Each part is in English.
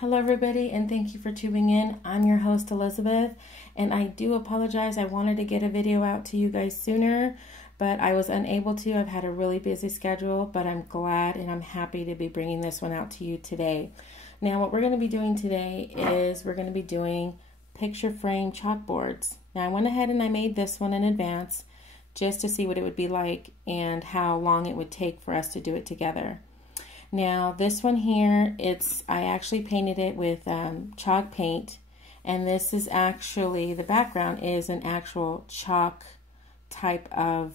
Hello everybody, and thank you for tuning in. I'm your host Elizabeth, and I do apologize. I wanted to get a video out to you guys sooner, but I was unable to. I've had a really busy schedule, but I'm glad and I'm happy to be bringing this one out to you today. Now what we're going to be doing today is we're going to be doing picture frame chalkboards. Now I went ahead and I made this one in advance just to see what it would be like and how long it would take for us to do it together. Now this one here, I actually painted it with chalk paint, and this is actually, the background is an actual chalk type of,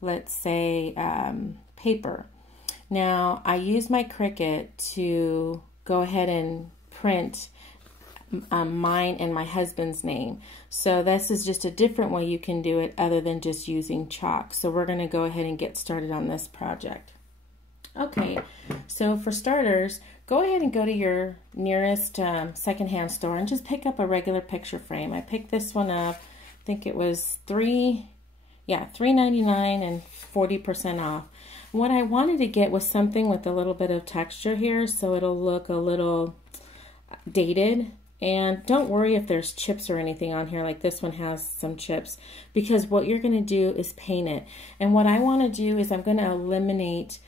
let's say, paper. Now I used my Cricut to go ahead and print mine and my husband's name. So this is just a different way you can do it other than just using chalk. So we're going to go ahead and get started on this project. Okay, so for starters, go ahead and go to your nearest secondhand store and just pick up a regular picture frame. I picked this one up, I think it was $3.99 and 40% off. What I wanted to get was something with a little bit of texture here, so it'll look a little dated. And don't worry if there's chips or anything on here, like this one has some chips, because what you're going to do is paint it. And what I want to do is I'm going to eliminate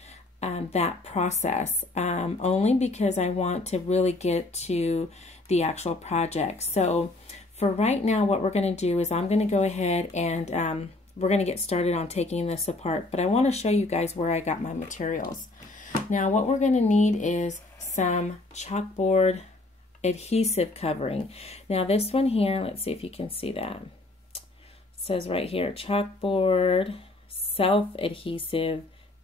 that process, only because I want to really get to the actual project. So for right now, what we're going to do is I'm going to go ahead and we're going to get started on taking this apart, but I want to show you guys where I got my materials. Now what we're going to need is some chalkboard adhesive covering. Now this one here, let's see if you can see that. It says right here, Chalkboard Self-Adhesive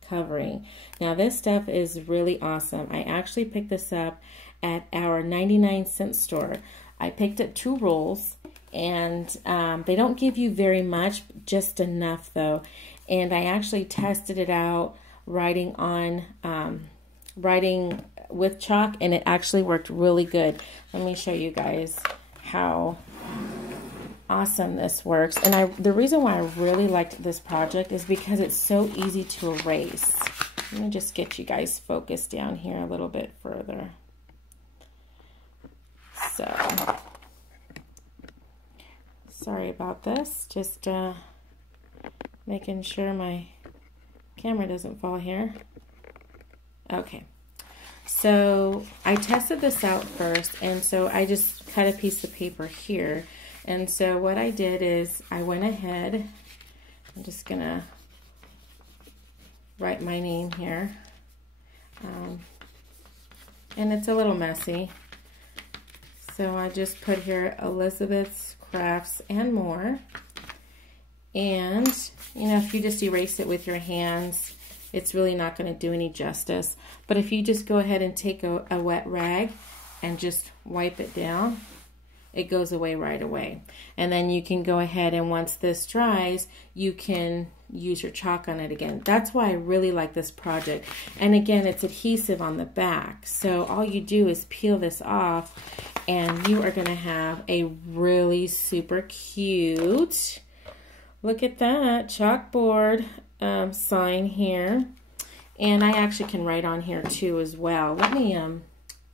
covering. Now this stuff is really awesome. I actually picked this up at our 99-cent store. I picked up 2 rolls, and they don't give you very much, just enough though. And I actually tested it out writing with chalk, and it actually worked really good. Let me show you guys how awesome this works. And the reason why I really liked this project is because it's so easy to erase. Let me just get you guys focused down here a little bit further. So sorry about this, just making sure my camera doesn't fall here. Okay, so I tested this out first, and so I just cut a piece of paper here. And so what I did is I went ahead, I'm just going to write my name here. And it's a little messy. So I just put here Elizabeth's Crafts and More. And, you know, if you just erase it with your hands, it's really not going to do any justice. But if you just go ahead and take a wet rag and just wipe it down, it goes away right away. And then you can go ahead, and once this dries, you can use your chalk on it again. That's why I really like this project. And again, it's adhesive on the back. So all you do is peel this off, and you are going to have a really super cute, look at that, chalkboard sign here. And I actually can write on here too as well. Let me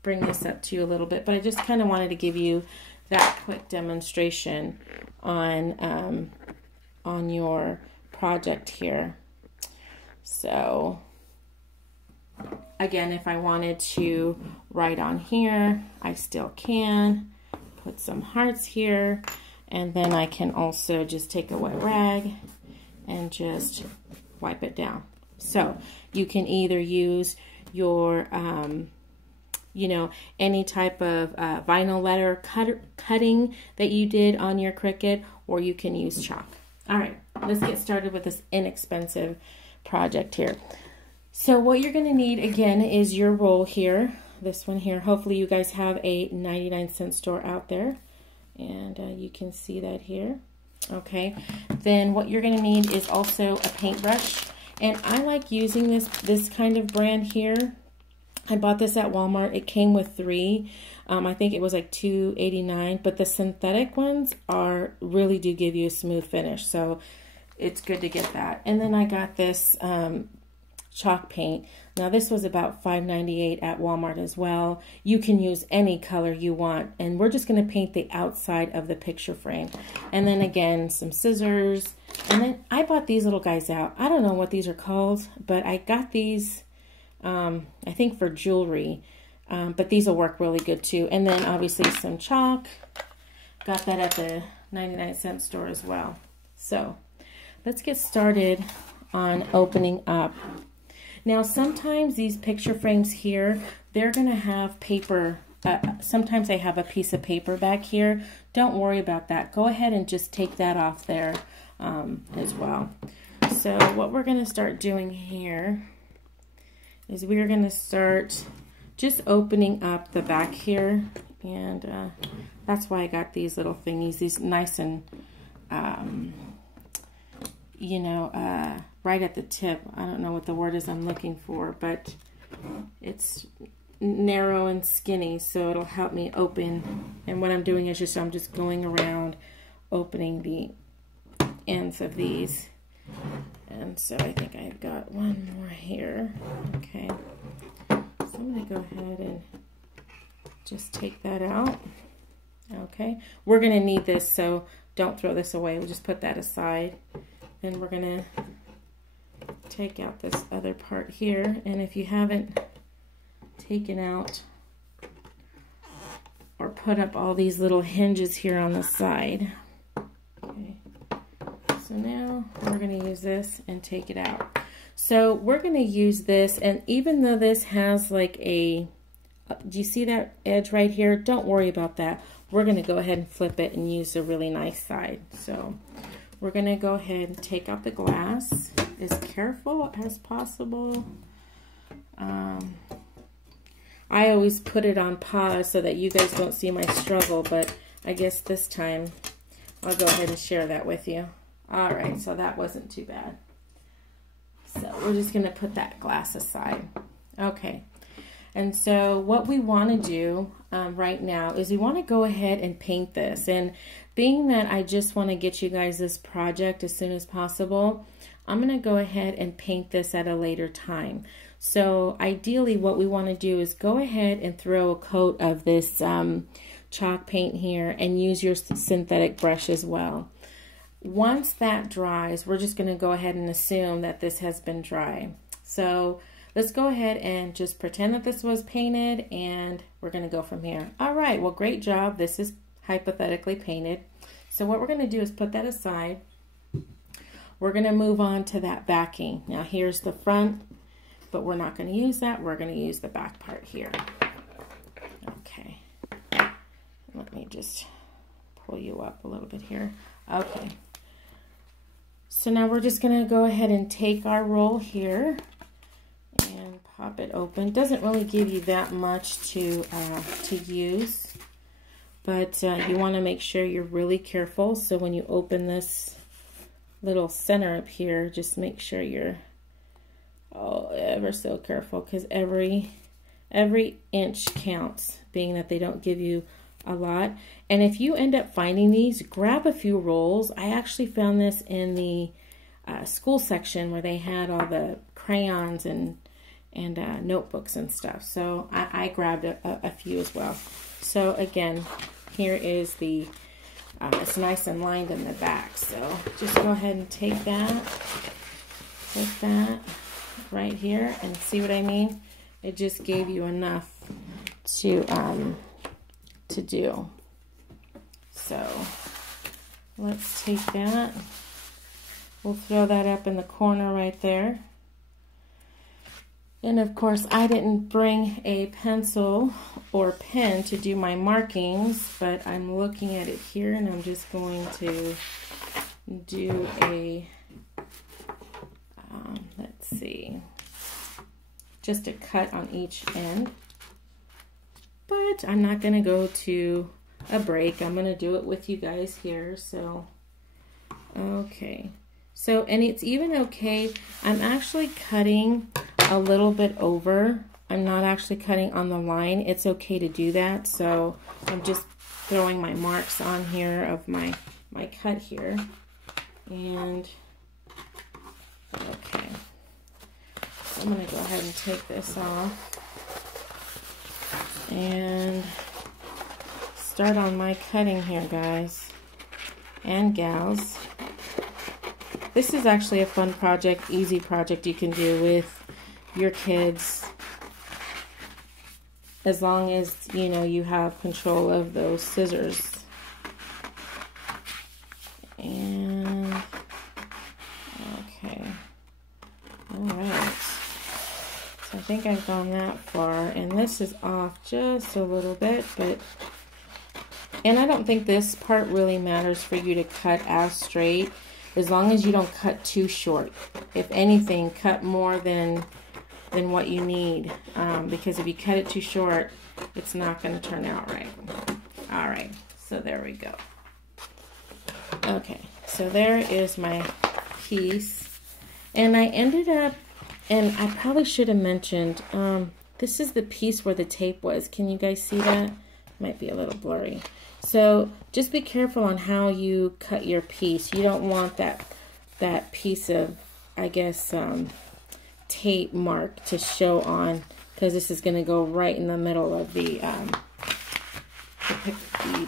bring this up to you a little bit, but I just kind of wanted to give you that quick demonstration on your project here. So again, if I wanted to write on here, I still can put some hearts here, and then I can also just take a wet rag and just wipe it down. So you can either use your you know, any type of vinyl letter cutting that you did on your Cricut, or you can use chalk. All right, let's get started with this inexpensive project here. So what you're going to need, again, is your roll here, this one here. Hopefully you guys have a 99-cent store out there, and you can see that here. Okay, then what you're going to need is also a paintbrush, and I like using this kind of brand here. I bought this at Walmart. It came with 3. I think it was like $2.89, but the synthetic ones really do give you a smooth finish, so it's good to get that. And then I got this chalk paint. Now this was about $5.98 at Walmart as well. You can use any color you want, and we're just going to paint the outside of the picture frame. And then again, some scissors. And then I bought these little guys out. I don't know what these are called, but I got these, I think for jewelry. But these will work really good too. And then obviously some chalk. Got that at the 99-cent store as well. So let's get started on opening up. Now sometimes these picture frames here, they're going to have paper. Sometimes I have a piece of paper back here. Don't worry about that. Go ahead and just take that off there as well. So what we're going to start doing here is we're going to start just opening up the back here. And that's why I got these little thingies, these nice and, you know, right at the tip. I don't know what the word is I'm looking for, but it's narrow and skinny, so it'll help me open. And what I'm doing is just, I'm just going around opening the ends of these. And so I think I've got one more here. Okay. So I'm going to go ahead and just take that out. Okay. We're going to need this, so don't throw this away. We'll just put that aside. And we're going to take out this other part here. And if you haven't taken out or put up all these little hinges here on the side. Okay. So now we're going to use this and take it out. So we're going to use this, and even though this has like a, do you see that edge right here? Don't worry about that. We're going to go ahead and flip it and use a really nice side. So we're going to go ahead and take out the glass as careful as possible. I always put it on pause so that you guys don't see my struggle, but I guess this time I'll go ahead and share that with you. All right, so that wasn't too bad. So we're just going to put that glass aside. Okay, and so what we want to do right now is we want to go ahead and paint this. And being that I just want to get you guys this project as soon as possible, I'm going to go ahead and paint this at a later time. So ideally what we want to do is go ahead and throw a coat of this chalk paint here and use your synthetic brush as well. Once that dries, we're just going to go ahead and assume that this has been dry. So let's go ahead and just pretend that this was painted, and we're going to go from here. All right, well, great job. This is hypothetically painted. So what we're going to do is put that aside. We're going to move on to that backing. Now here's the front, but we're not going to use that. We're going to use the back part here. Okay. Let me just pull you up a little bit here. Okay. So now we're just going to go ahead and take our roll here and pop it open. Doesn't really give you that much to use, but you want to make sure you're really careful. So when you open this little center up here, just make sure you're ever so careful, because every inch counts, being that they don't give you a lot. And if you end up finding these, grab a few rolls. I actually found this in the school section where they had all the crayons and notebooks and stuff. So I grabbed a few as well. So again, here is the, it's nice and lined in the back. So just go ahead and take that, put that right here, and see what I mean? It just gave you enough to do. So let's take that. We'll throw that up in the corner right there. And of course, I didn't bring a pencil or pen to do my markings, but I'm looking at it here, and I'm just going to do a, let's see, just a cut on each end. But I'm not going to go to a break. I'm going to do it with you guys here. So, okay. So, and it's even okay. I'm actually cutting a little bit over. I'm not actually cutting on the line. It's okay to do that. So, I'm just throwing my marks on here of my cut here. And, okay. So I'm going to go ahead and take this off and start on my cutting here, guys and gals. This is actually a fun project, easy project you can do with your kids, as long as, you know, you have control of those scissors. And, okay. Alright. So I think I've gone that far, and this is off just a little bit, but, and I don't think this part really matters for you to cut as straight, as long as you don't cut too short. If anything, cut more than what you need, because if you cut it too short, it's not going to turn out right. All right, so there we go. Okay, so there is my piece, and I ended up, and I probably should have mentioned, this is the piece where the tape was. Can you guys see that? Might be a little blurry. So just be careful on how you cut your piece. You don't want that piece of, I guess, tape mark to show on, because this is going to go right in the middle of the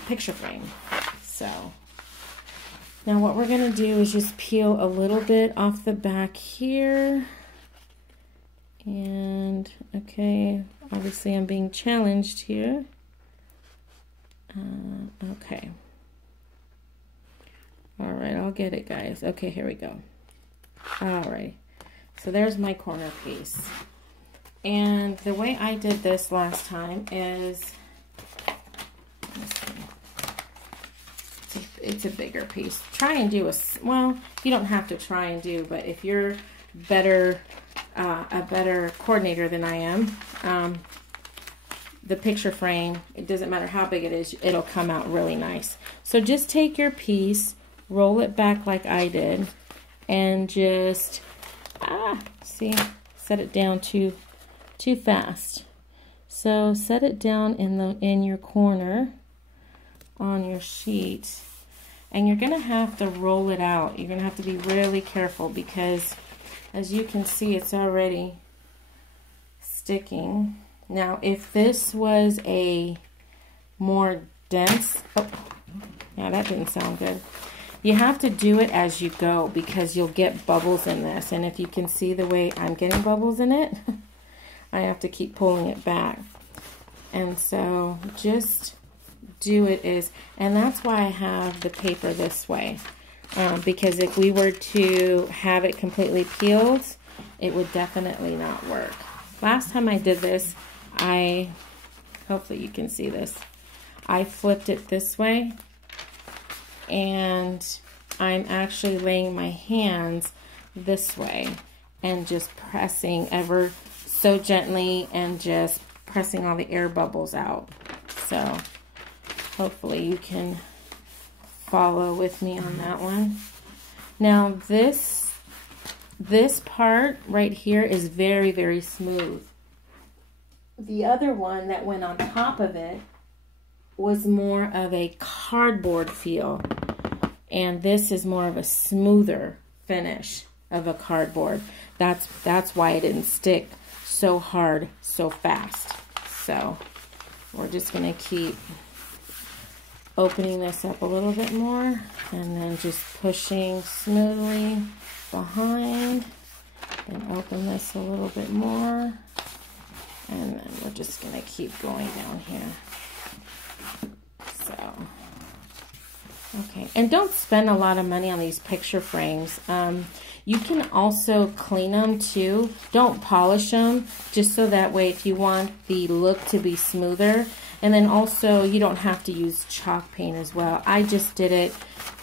picture frame. So now what we're going to do is just peel a little bit off the back here. And okay, obviously I'm being challenged here. Okay. All right, I'll get it, guys. Okay, here we go. All right. So there's my corner piece. And the way I did this last time is, it's a bigger piece. Try and do well, you don't have to try and do, but if you're better, a better coordinator than I am, the picture frame, it doesn't matter how big it is, it'll come out really nice. So just take your piece, roll it back like I did, and just, see, set it down too fast. So set it down in your corner on your sheet, and you're gonna have to roll it out. You're gonna have to be really careful, because as you can see, it's already sticking. Now, if this was a more dense, yeah, that didn't sound good. You have to do it as you go, because you'll get bubbles in this. And if you can see the way I'm getting bubbles in it, I have to keep pulling it back. And so just do it and that's why I have the paper this way. Because if we were to have it completely peeled, it would definitely not work. Last time I did this, hopefully you can see this, I flipped it this way, and I'm actually laying my hands this way and just pressing ever so gently and just pressing all the air bubbles out. So hopefully you can follow with me on that one. Now this part right here is very, very smooth. The other one that went on top of it was more of a cardboard feel, and this is more of a smoother finish of a cardboard. That's why it didn't stick so hard so fast. So we're just going to keep opening this up a little bit more, and then just pushing smoothly behind, and open this a little bit more. And then we're just going to keep going down here. So, okay. And don't spend a lot of money on these picture frames. You can also clean them too. Don't polish them, just so that way if you want the look to be smoother. And then also you don't have to use chalk paint as well. I just did it.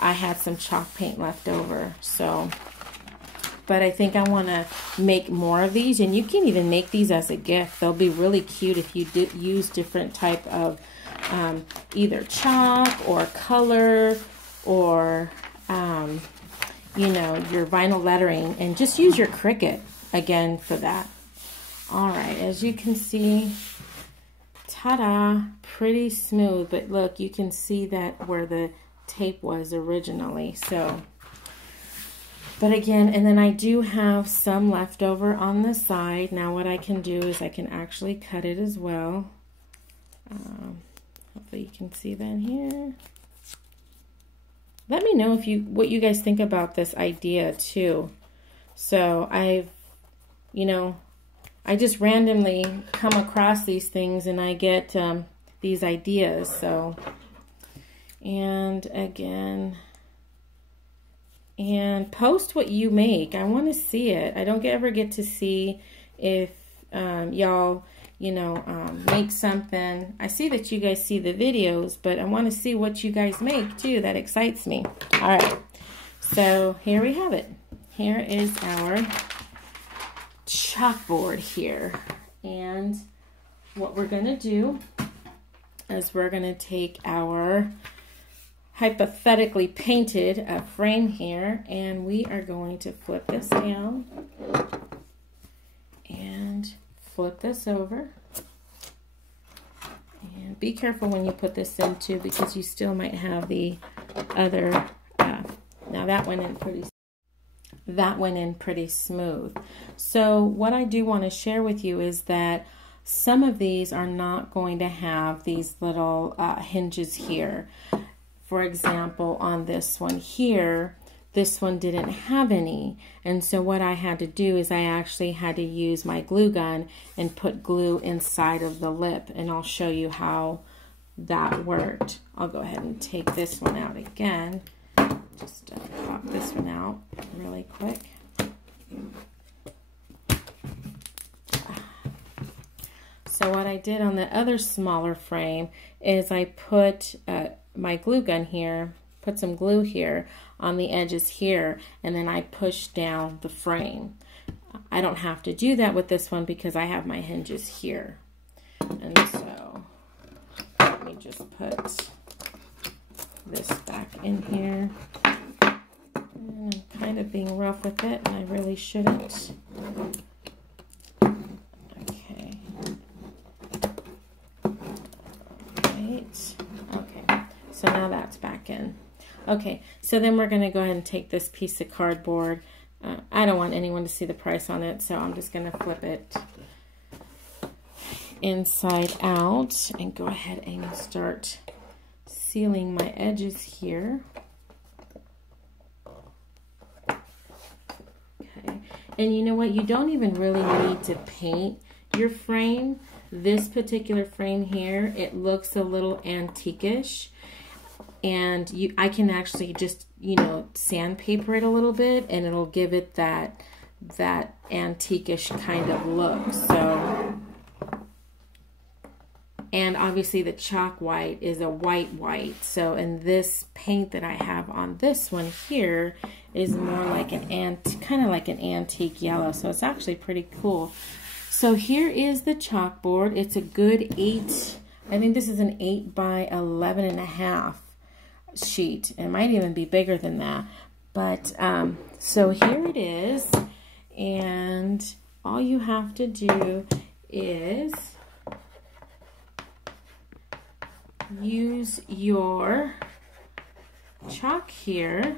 I had some chalk paint left over. So, but I think I want to make more of these, and you can even make these as a gift. They'll be really cute if you use different type of either chalk or color or you know, your vinyl lettering, and just use your Cricut again for that. All right, as you can see, ta-da, pretty smooth, but look, you can see that where the tape was originally. So But again, and then I do have some left over on the side. Now what I can do is I can actually cut it as well. Hopefully you can see that here. Let me know if what you guys think about this idea too. So I just randomly come across these things and I get these ideas. So, and again, and post what you make. I want to see it. I don't ever get to see if y'all, make something. I see that you guys see the videos, but I want to see what you guys make too. That excites me. All right. So here we have it. Here is our chalkboard here. And what we're going to do is we're going to take our hypothetically painted frame here, and we are going to flip this down and flip this over. And be careful when you put this in too, because you still might have the other, now that went in pretty smooth. So what I do want to share with you is that some of these are not going to have these little hinges here. For example, on this one here, this one didn't have any. And so what I had to do is I actually had to use my glue gun and put glue inside of the lip. And I'll show you how that worked. I'll go ahead and take this one out again. Just pop this one out really quick. So what I did on the other smaller frame is I put my glue gun here, put some glue here on the edges here, and then I pushed down the frame. I don't have to do that with this one because I have my hinges here. And so let me just put this back in here. And I'm kind of being rough with it, and I really shouldn't. Okay. Right. Okay. So now that's back in. Okay, so then we're going to go ahead and take this piece of cardboard. I don't want anyone to see the price on it, so I'm just going to flip it inside out and go ahead and start sealing my edges here. Okay, and you know what? You don't even really need to paint your frame. This particular frame here, it looks a little antique-ish. And I can actually just, sandpaper it a little bit, and it'll give it that antique-ish kind of look. So, and obviously the chalk white is a white. So, and this paint that I have on this one here is more like kind of like an antique yellow. So it's actually pretty cool. So here is the chalkboard. It's a good 8. I think this is an 8 by 11.5. sheet. It might even be bigger than that, but so here it is, and all you have to do is use your chalk here,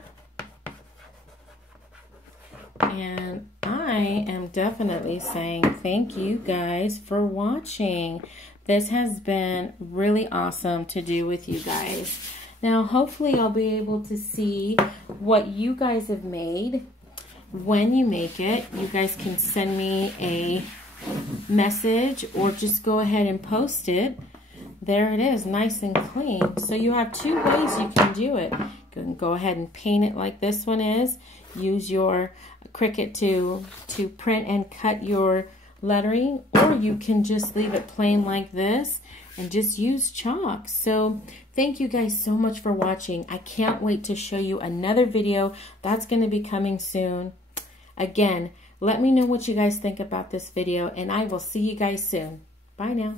and I am definitely saying thank you guys for watching. This has been really awesome to do with you guys. Now, hopefully I'll be able to see what you guys have made. When you make it, you guys can send me a message or just go ahead and post it. There it is, nice and clean. So you have 2 ways you can do it. You can go ahead and paint it like this one is. Use your Cricut to print and cut your lettering, or you can just leave it plain like this and just use chalk. So thank you guys so much for watching. I can't wait to show you another video that's going to be coming soon. Again, let me know what you guys think about this video, and I will see you guys soon. Bye now.